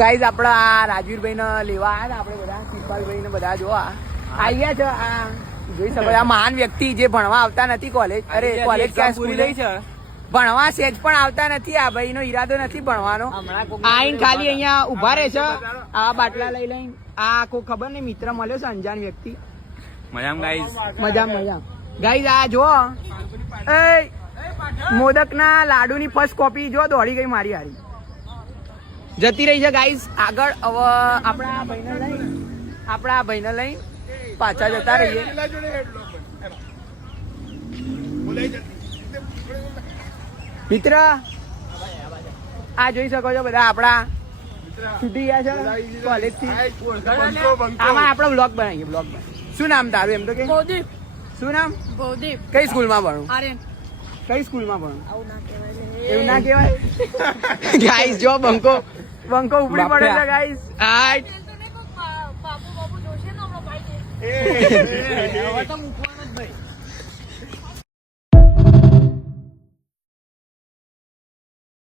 Guys આપડા રાજવીરભાઈ ને લેવા આવ્યા આપણે બધા શિવપાલભાઈ ને બધા જોવા આવ્યા છે. આ જોઈ શકો આ મહાન વ્યક્તિ જે ભણવા આવતા નથી કોલેજ, અરે કોલેજ ક્યાં સ્કૂલ છે, ભણવા સેજ પણ આવતા નથી. આ ભાઈ નો ઈરાદો નથી ભણવાનો. આઈને ખાલી અહીંયા ઉભા રહે છે આ બાટલા લઈ લઈને. આ કોઈ ખબર નહીં મિત્ર મળ્યો છે અંજાન વ્યક્તિ. મજામાં ગાઈઝ, મજામાં. ગાઈઝ આ જો મોદક ના લાડુ ની ફર્સ્ટ કોપી જો દોડી ગઈ મારી હારી જતી રહી છે. ગાઈઝ આગળ હવે આપણા ભાઈને લઈ પાછા જતા રહીએ. મિત્ર આ જોઈ શકો છો બધા આપણા છૂટી ગયા છે કોલેજ થી. આમાં આપણો બ્લોગ બનાવીએ. શું નામ તારું? એમ તો કે ભવદીપ. શું નામ? ભવદીપ. કઈ સ્કૂલમાં ભણું? આર્યન. કઈ સ્કૂલમાં ભણું? આવું ના કહેવાય. એવું ના કહેવાય. ગાઈસ જો બંકો ઉપડી પડે છે ગાઈસ. બાપુ જોશે ને હમણાં ભાઈ.